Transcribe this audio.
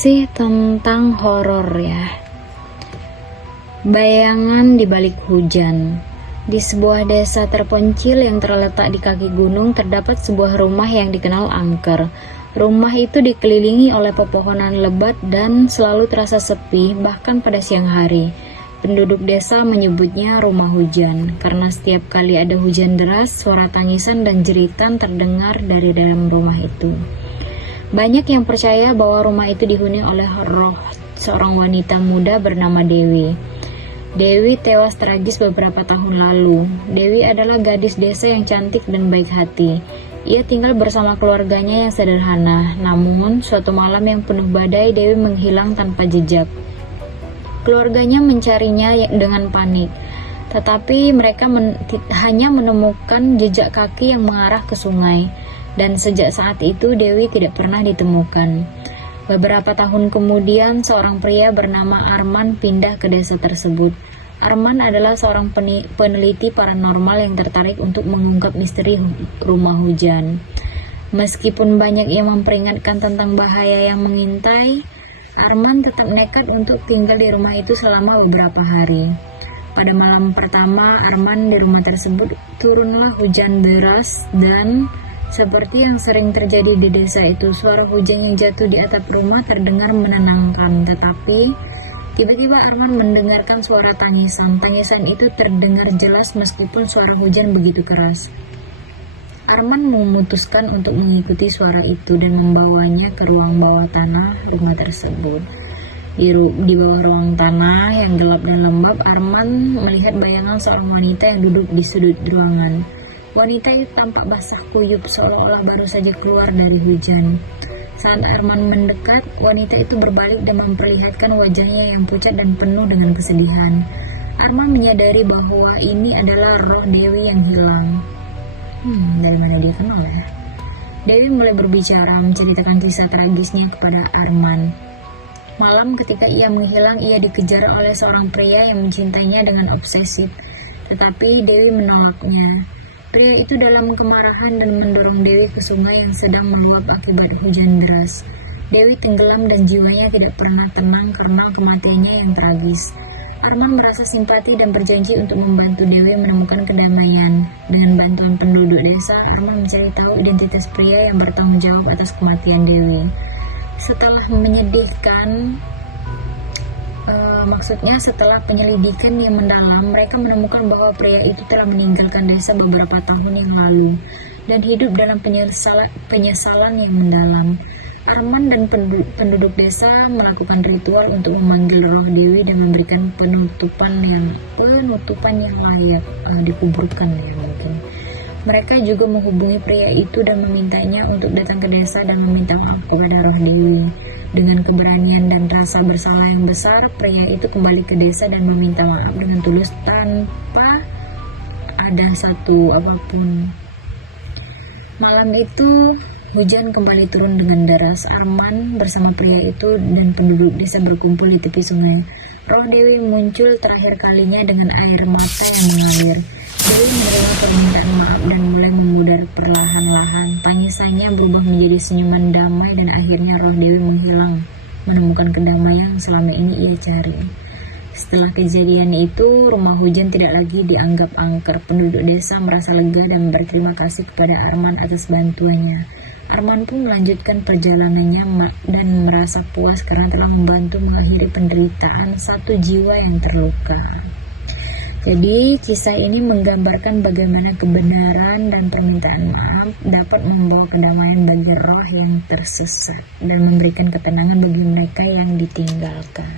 Masih tentang horor ya. Bayangan di balik hujan. Di sebuah desa terpencil yang terletak di kaki gunung terdapat sebuah rumah yang dikenal angker. Rumah itu dikelilingi oleh pepohonan lebat dan selalu terasa sepi bahkan pada siang hari. Penduduk desa menyebutnya rumah hujan karena setiap kali ada hujan deras, suara tangisan dan jeritan terdengar dari dalam rumah itu. Banyak yang percaya bahwa rumah itu dihuni oleh roh seorang wanita muda bernama Dewi. Dewi tewas tragis beberapa tahun lalu. Dewi adalah gadis desa yang cantik dan baik hati. Ia tinggal bersama keluarganya yang sederhana. Namun, suatu malam yang penuh badai, Dewi menghilang tanpa jejak. Keluarganya mencarinya dengan panik, tetapi mereka hanya menemukan jejak kaki yang mengarah ke sungai. Dan sejak saat itu Dewi tidak pernah ditemukan. Beberapa tahun kemudian seorang pria bernama Arman pindah ke desa tersebut. Arman adalah seorang peneliti paranormal yang tertarik untuk mengungkap misteri rumah hujan. Meskipun banyak yang memperingatkan tentang bahaya yang mengintai, Arman tetap nekat untuk tinggal di rumah itu selama beberapa hari. Pada malam pertama Arman di rumah tersebut, turunlah hujan deras dan seperti yang sering terjadi di desa itu, suara hujan yang jatuh di atap rumah terdengar menenangkan. Tetapi, tiba-tiba Arman mendengarkan suara tangisan. Tangisan itu terdengar jelas meskipun suara hujan begitu keras. Arman memutuskan untuk mengikuti suara itu dan membawanya ke ruang bawah tanah rumah tersebut. Di bawah ruang tanah yang gelap dan lembab, Arman melihat bayangan seorang wanita yang duduk di sudut ruangan. Wanita itu tampak basah kuyup seolah-olah baru saja keluar dari hujan. Saat Arman mendekat, wanita itu berbalik dan memperlihatkan wajahnya yang pucat dan penuh dengan kesedihan. Arman menyadari bahwa ini adalah roh Dewi yang hilang. Dari mana dia kenal ya? Dewi mulai berbicara menceritakan kisah tragisnya kepada Arman. Malam ketika ia menghilang, ia dikejar oleh seorang pria yang mencintainya dengan obsesif. Tetapi Dewi menolaknya. Pria itu dalam kemarahan dan mendorong Dewi ke sungai yang sedang meluap akibat hujan deras. Dewi tenggelam dan jiwanya tidak pernah tenang karena kematiannya yang tragis. Arman merasa simpati dan berjanji untuk membantu Dewi menemukan kedamaian. Dengan bantuan penduduk desa, Arman mencari tahu identitas pria yang bertanggung jawab atas kematian Dewi. Setelah menyedihkan, setelah penyelidikan yang mendalam, mereka menemukan bahwa pria itu telah meninggalkan desa beberapa tahun yang lalu dan hidup dalam penyesalan yang mendalam. Arman dan penduduk desa melakukan ritual untuk memanggil roh Dewi dan memberikan penutupan yang layak dikuburkan ya mungkin. Mereka juga menghubungi pria itu dan memintanya untuk datang ke desa dan meminta maaf kepada roh Dewi. Dengan keberanian dan rasa bersalah yang besar, pria itu kembali ke desa dan meminta maaf dengan tulus tanpa ada satu apapun. Malam itu, hujan kembali turun dengan deras. Arman bersama pria itu dan penduduk desa berkumpul di tepi sungai. Roh Dewi muncul terakhir kalinya dengan air mata yang mengalir. Dewi menerima permintaan maaf dan mulai memudar perlahan-lahan. Tangisannya berubah menjadi senyuman damai dan akhirnya roh Dewi menghilang, menemukan kedamaian yang selama ini ia cari. Setelah kejadian itu, rumah hujan tidak lagi dianggap angker. Penduduk desa merasa lega dan berterima kasih kepada Arman atas bantuannya. Arman pun melanjutkan perjalanannya dan merasa puas karena telah membantu mengakhiri penderitaan satu jiwa yang terluka. Jadi, kisah ini menggambarkan bagaimana kebenaran dan permintaan maaf dapat membawa kedamaian bagi roh yang tersesat dan memberikan ketenangan bagi mereka yang ditinggalkan.